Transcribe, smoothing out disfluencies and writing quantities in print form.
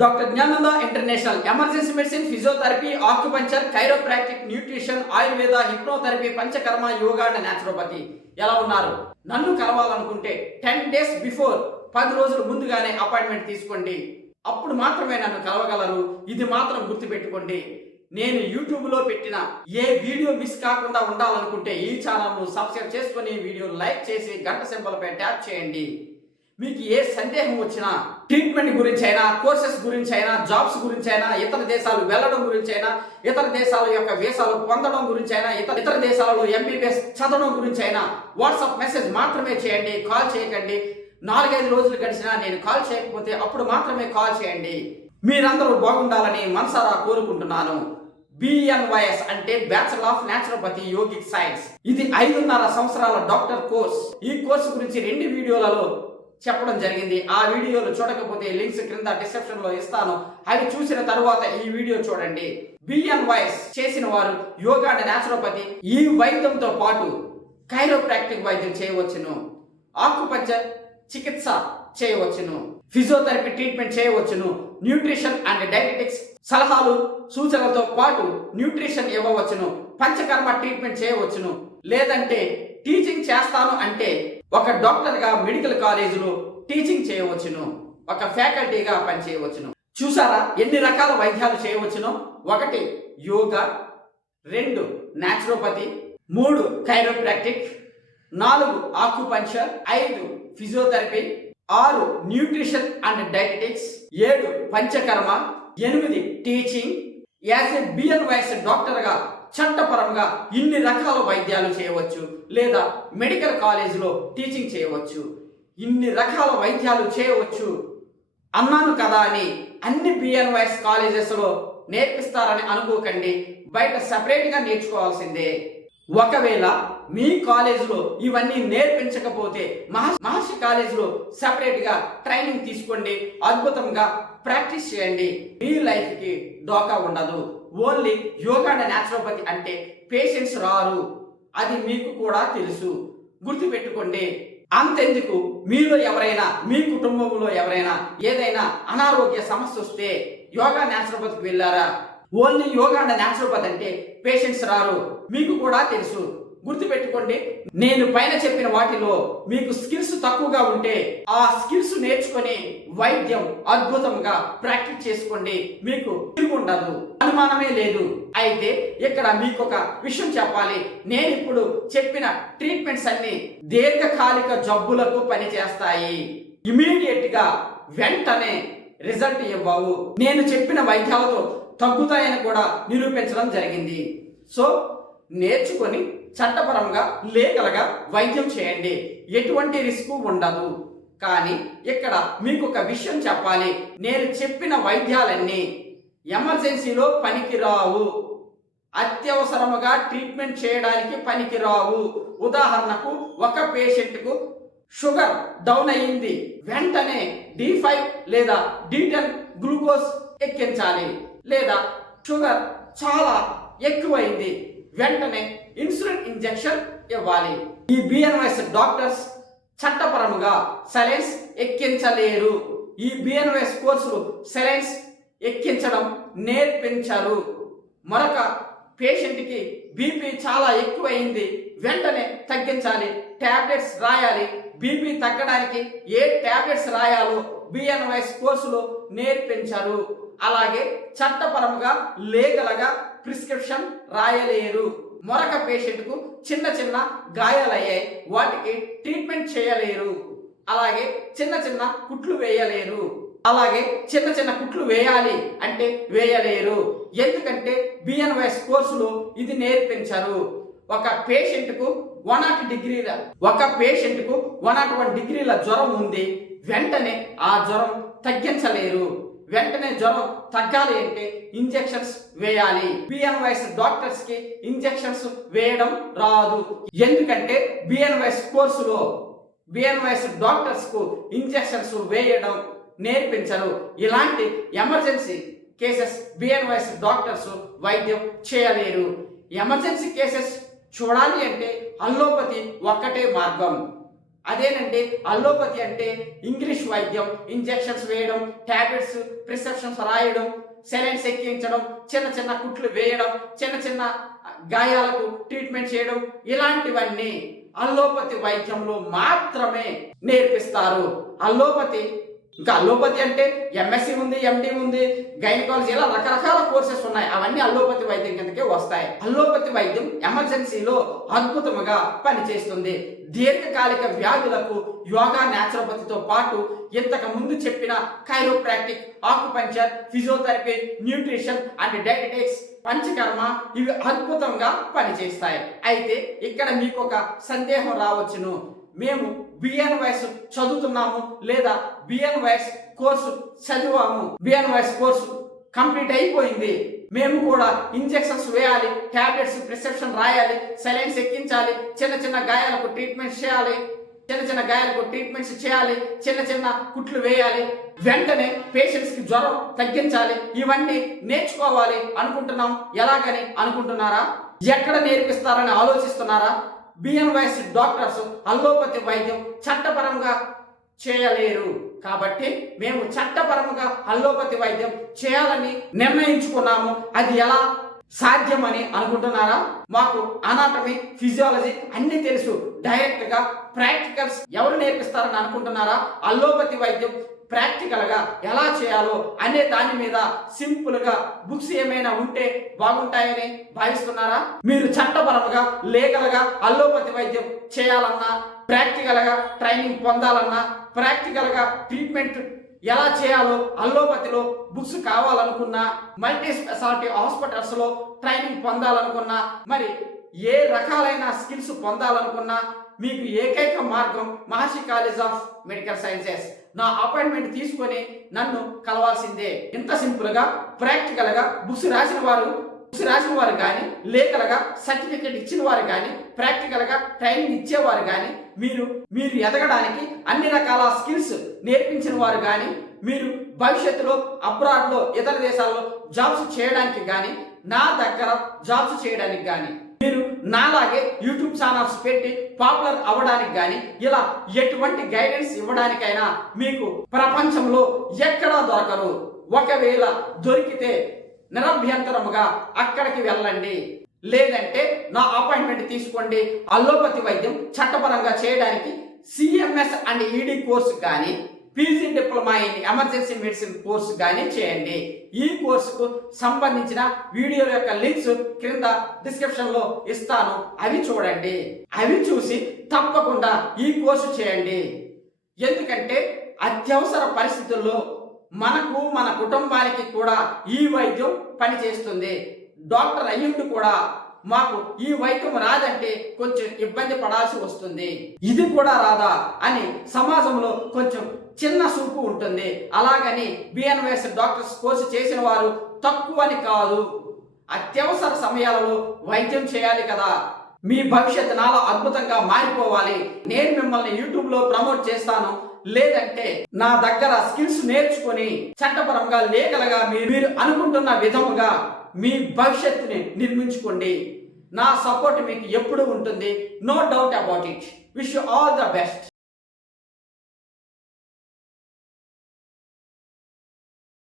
Doctor Gnananda international emergency medicine, physiotherapy, acupuncture, chiropractic, nutrition, Ayurveda, hypnotherapy, panchakarma, yoga and naturopathy. ఎలా ఉన్నారు? నన్ను కలవాలనుకుంటే 10 days before 10 రోజులు ముందుగానే అపాయింట్మెంట్ తీసుకోండి. అప్పుడు మాత్రమే నన్ను కలవగలరు. ఇది మాత్రం గుర్తుపెట్టుకోండి. నేను యూట్యూబ్లో పెట్టిన ఏ వీడియో మిస్ కాకుండా ఉండాలనుకుంటే ఈ ఛానల్ను సబ్స్క్రైబ్ చేసుకొని వీడియో లైక్ చేసి గంట సింబల్పై ట్యాప్ చేయండి. మీకు ఏ సందేహం వచ్చినా, ట్రీట్మెంట్ గురించి అయినా, కోర్సెస్ గురించి అయినా, జాబ్స్ గురించి అయినా, ఇతర దేశాలు వెళ్ళడం గురించి అయినా, ఇతర దేశాల యొక్క వీసాలు పొందడం గురించి అయినా, ఇతర దేశాలలో ఎంబీబీఎస్ చదవడం గురించి అయినా వాట్సాప్ మెసేజ్ మాత్రమే చేయండి. కాల్ చేయకండి. 4-5 రోజులు గడిచినా నేను కాల్ చేయకపోతే అప్పుడు మాత్రమే కాల్ చేయండి. మీరందరూ బాగుండాలని మనసారా కోరుకుంటున్నాను. BNYS అంటే bachelor of naturopathy yogic science. ఇది 5.5 సంవత్సరాల డాక్టర్ కోర్స్. ఈ కోర్సు గురించి 2 వీడియోలలో చెప్పడం జరిగింది. ఆ వీడియోలు చూడకపోతే లింక్స్ క్రింద డిస్క్రిప్షన్ లో ఇస్తాను. అవి చూసిన తరువాత ఈ వీడియో చూడండి. BNYS చేసిన వారు యోగా అండ్ న్యాచురోపతి. ఈ వైద్యంతో పాటు కైరోప్రాక్టిక్ వైద్యం చేయవచ్చును, ఆక్యుపంచర్ చికిత్స చేయవచ్చును, ఫిజియోథెరపీ ట్రీట్మెంట్ చేయవచ్చును, న్యూట్రిషన్ అండ్ డైటెటిక్స్ సలహాలు సూచనలతో పాటు న్యూట్రిషన్ ఇవ్వవచ్చును, పంచకర్మ ట్రీట్మెంట్ చేయవచ్చును. లేదంటే టీచింగ్ చేస్తాను అంటే ఒక డాక్టర్గా మెడికల్ కాలేజీలో టీచింగ్ చేయవచ్చును, ఒక ఫ్యాకల్టీగా పనిచేయవచ్చును. చూసారా ఎన్ని రకాల వైద్యాలు చేయవచ్చును? 1 yoga, 2 naturopathy, 3 chiropractic, 4 acupuncture, 5 physiotherapy, 6 nutrition and dietetics, 7 panchakarma, 8 teaching. As a BNYS డాక్టర్గా చట్టపరంగా ఇన్ని రకాల వైద్యాలు చేయవచ్చు, లేదా మెడికల్ కాలేజీలో టీచింగ్ చేయవచ్చు. ఇన్ని రకాల వైద్యాలు చేయవచ్చు అన్నాను కదా అని అన్ని BNYS కాలేజెస్లో నేర్పిస్తారని అనుకోకండి. బయట సపరేట్గా నేర్చుకోవాల్సిందే. ఒకవేళ మీ కాలేజీలో ఇవన్నీ నేర్పించకపోతే మహర్షి కాలేజీలో సపరేట్గా ట్రైనింగ్ తీసుకోండి. అద్భుతంగా ప్రాక్టీస్ చేయండి. మీ లైఫ్కి డోకా ఉండదు. ఓన్లీ యోగా అండ్ న్యాచురోపతి అంటే పేషెంట్స్ రారు, అది మీకు కూడా తెలుసు. గుర్తుపెట్టుకోండి. అంతెందుకు, మీలో ఎవరైనా, మీ కుటుంబంలో ఎవరైనా ఏదైనా అనారోగ్య సమస్య వస్తే యోగా న్యాచురోపతికి వెళ్ళారా? ఓన్లీ యోగా అండ్ న్యాచురోపతి అంటే పేషెంట్స్ రారు, మీకు కూడా తెలుసు. గుర్తుపెట్టుకోండి. నేను పైన చెప్పిన వాటిలో మీకు స్కిల్స్ తక్కువగా ఉంటే ఆ స్కిల్స్ నేర్చుకొని వైద్యం అద్భుతంగా ప్రాక్టీస్ చేసుకోండి. మీకు తిరుగుండదు, అనుమానమే లేదు. అయితే ఇక్కడ మీకు ఒక విషయం చెప్పాలి. నేను ఇప్పుడు చెప్పిన ట్రీట్మెంట్స్ అన్ని దీర్ఘకాలిక జబ్బులకు పనిచేస్తాయి. ఇమీడియట్ గా వెంటనే రిజల్ట్ ఇవ్వవు. నేను చెప్పిన వైద్యాలతో తగ్గుతాయని కూడా నిరూపించడం జరిగింది. సో నేర్చుకొని చట్టపరంగా లీగల్గా వైద్యం చేయండి. ఎటువంటి రిస్క్ ఉండదు. కానీ ఇక్కడ మీకు ఒక విషయం చెప్పాలి. నేను చెప్పిన వైద్యాలన్నీ ఎమర్జెన్సీలో పనికిరావు, అత్యవసరముగా ట్రీట్మెంట్ చేయడానికి పనికిరావు. ఉదాహరణకు, ఒక పేషెంట్కు షుగర్ డౌన్ అయ్యింది, వెంటనే D5 లేదా D10 గ్లూకోజ్ ఎక్కించాలి. లేదా షుగర్ చాలా ఎక్కువైంది, వెంటనే ఇన్సులిన్ ఇంజెక్షన్ ఇవ్వాలి. ఈ BNYS డాక్టర్స్ చట్టపరంగా సెలైన్స్ ఎక్కించలేరు. ఈ BNYS కోర్సులు సెలైన్స్ ఎక్కించడం నేర్పించరు. మరొక పేషెంట్కి బీపీ చాలా ఎక్కువైంది, వెంటనే తగ్గించాలి, టాబ్లెట్స్ రాయాలి. బీపీ తగ్గడానికి ఏ టాబ్లెట్స్ రాయాలో BNYS కోర్సులో నేర్పించరు. అలాగే చట్టపరంగా లీగల్గా ప్రిస్క్రిప్షన్ రాయలేరు. మరొక పేషెంట్కు చిన్న చిన్న గాయాలయ్యాయి, వాటికి ట్రీట్మెంట్ చేయలేరు. అలాగే చిన్న చిన్న కుట్లు వేయలేరు. అలాగే చిన్న చిన్న కుట్లు వేయాలి అంటే వేయలేరు. ఎందుకంటే BNYS కోర్సులో ఇది నేర్పించరు. ఒక పేషెంట్కు 101 డిగ్రీల జ్వరం ఉంది, వెంటనే ఆ జ్వరం తగ్గించలేరు. వెంటనే జ్వరం తగ్గాలి అంటే ఇంజెక్షన్స్ వేయాలి. BNYS డాక్టర్స్ కి ఇంజెక్షన్స్ వేయడం రాదు. ఎందుకంటే BNYS కోర్సులో BNYS డాక్టర్స్ కు ఇంజెక్షన్స్ వేయడం నేర్పించరు. ఇలాంటి ఎమర్జెన్సీ కేసెస్ BNYS డాక్టర్స్ వైద్యం చేయలేరు. ఎమర్జెన్సీ కేసెస్ చూడాలి అంటే అల్లోపతి ఒక్కటే మార్గం. అదేనండి అల్లోపతి అంటే ఇంగ్లీష్ వైద్యం, ఇంజెక్షన్స్ వేయడం, టాబ్లెట్స్ ప్రిస్క్రిప్షన్స్ రాయడం, సెలైన్స్ ఎక్కించడం, చిన్న చిన్న కుట్లు వేయడం, చిన్న చిన్న గాయాలకు ట్రీట్మెంట్ చేయడం, ఇలాంటివన్నీ అల్లోపతి వైద్యంలో మాత్రమే నేర్పిస్తారు. అల్లోపతి అంటే ఎంఎస్సి ఉంది, ఎండి ఉంది, గైనకాలజీ, ఇలా రకరకాల కోర్సెస్ ఉన్నాయి. అవన్నీ అల్లోపతి వైద్యం కిందకే వస్తాయి. అల్లోపతి వైద్యం ఎమర్జెన్సీలో అద్భుతముగా పనిచేస్తుంది. దీర్ఘకాలిక వ్యాధులకు యోగా, న్యాచురోపతితో పాటు ఇంతకు ముందు చెప్పిన chiropractic, acupuncture, physiotherapy, nutrition and dietetics, panchakarma ఇవి అద్భుతంగా పనిచేస్తాయి. అయితే ఇక్కడ మీకు ఒక సందేహం రావచ్చును, మేము బిఎన్వైఎస్ చదువుతున్నాము లేదా బిఎన్వైఎస్ కోర్సు చదివాము, బిఎన్వైఎస్ కోర్సు కంప్లీట్ అయిపోయింది, మేము కూడా ఇంజెక్షన్స్ వేయాలి, టాబ్లెట్స్ ప్రిస్క్రిప్షన్ రాయాలి, సెలైన్స్ ఎక్కించాలి, చిన్న చిన్న గాయాలకు ట్రీట్మెంట్స్ చేయాలి, చిన్న చిన్న కుట్లు వేయాలి, వెంటనే పేషెంట్స్ కి జ్వరం తగ్గించాలి, ఇవన్నీ నేర్చుకోవాలి అనుకుంటున్నాం. ఎలాగని అనుకుంటున్నారా? ఎక్కడ నేర్పిస్తారని ఆలోచిస్తున్నారా? బిఎన్వైఎస్ డాక్టర్స్ అల్లోపతి వైద్యం చట్టపరంగా చేయలేరు. కాబట్టి మేము చట్టపరంగా అల్లోపతి వైద్యం చేయాలని నిర్ణయించుకున్నాము. అది ఎలా సాధ్యమని అనుకుంటున్నారా? మాకు అనాటమీ, ఫిజియాలజీ అన్ని తెలుసు. డైరెక్ట్ గా ప్రాక్టికల్స్ ఎవరు నేర్పిస్తారని అనుకుంటున్నారా? అల్లోపతి వైద్యం ప్రాక్టికల్ గా ఎలా చేయాలో అనే దాని మీద సింపుల్ గా బుక్స్ ఏమైనా ఉంటే బాగుంటాయని భావిస్తున్నారా? మీరు చట్టపరంగా, లీగల్ గా అల్లోపతి వైద్యం చేయాలన్నా, ప్రాక్టికల్ గా ట్రైనింగ్ పొందాలన్నా, ప్రాక్టికల్ గా ట్రీట్మెంట్ ఎలా చేయాలో అల్లోపతిలో బుక్స్ కావాలనుకున్నా, మల్టీ స్పెషాలిటీ హాస్పిటల్స్ లో ట్రైనింగ్ పొందాలనుకున్నా, మరి ఏ రకాలైన స్కిల్స్ పొందాలనుకున్నా మీకు ఏకైక మార్గం మహర్షి కాలేజ్ ఆఫ్ మెడికల్ సైన్సెస్. నా అపాయింట్మెంట్ తీసుకొని నన్ను కలవాల్సిందే. ఇంత సింపుల్ గా ప్రాక్టికల్ గా బుక్స్ రాసిన వారు కానీ, లీగల్ గా సర్టిఫికేట్ ఇచ్చిన వారు కానీ, ప్రాక్టికల్ గా ట్రైనింగ్ ఇచ్చేవారు కానీ, మీరు ఎదగడానికి అన్ని రకాల స్కిల్స్ నేర్పించిన వారు కానీ, మీరు భవిష్యత్తులో అబ్రాడ్ లో ఇతర దేశాల్లో జాబ్స్ చేయడానికి కానీ, నా దగ్గర జాబ్స్ చేయడానికి కానీ, మీరు నాలాగే యూట్యూబ్ ఛానల్స్ పెట్టి పాపులర్ అవ్వడానికి కానీ, ఇలా ఎటువంటి గైడెన్స్ ఇవ్వడానికైనా మీకు ప్రపంచంలో ఎక్కడా దొరకరు. ఒకవేళ దొరికితే నిరభ్యంతరముగా అక్కడికి వెళ్ళండి, లేదంటే నా అపాయింట్మెంట్ తీసుకోండి. అల్లోపతి వైద్యం చట్టపరంగా చేయడానికి సిఎంఎస్ అండ్ ఈడీ కోర్సు కానీ, PG diploma in emergency medicine course కానీ చేయండి. ఈ కోర్సుకు సంబంధించిన వీడియో యొక్క లింక్స్ క్రింద డిస్క్రిప్షన్ లో ఇస్తాను, అవి చూడండి. అవి చూసి తప్పకుండా ఈ కోర్సు చేయండి. ఎందుకంటే అత్యవసర పరిస్థితుల్లో మనకు, మన కుటుంబానికి కూడా ఈ వైద్యం పనిచేస్తుంది. డాక్టర్ అయ్యుండి కూడా మాకు ఈ వైద్యం రాదంటే కొంచెం ఇబ్బంది పడాల్సి వస్తుంది. ఇది కూడా రాదా అని సమాజంలో కొంచెం చిన్న చూపు ఉంటుంది. అలాగని బిఎన్వైఎస్ డాక్టర్స్ కోర్సు చేసిన వారు తక్కువని కాదు. అత్యవసర సమయాలలో వైద్యం చేయాలి కదా. మీ భవిష్యత్తు నాలో అద్భుతంగా మారిపోవాలి. నేను మిమ్మల్ని యూట్యూబ్ లో ప్రమోట్ చేస్తాను, లేదంటే నా దగ్గర స్కిల్స్ నేర్చుకొని చట్టపరంగా, లీగల్ గా మీరు అనుకుంటున్న విధముగా మీ భవిష్యత్తుని నిర్మించుకోండి. నా సపోర్ట్ మీకు ఎప్పుడు ఉంటుంది. No doubt about it. Wish you all the best.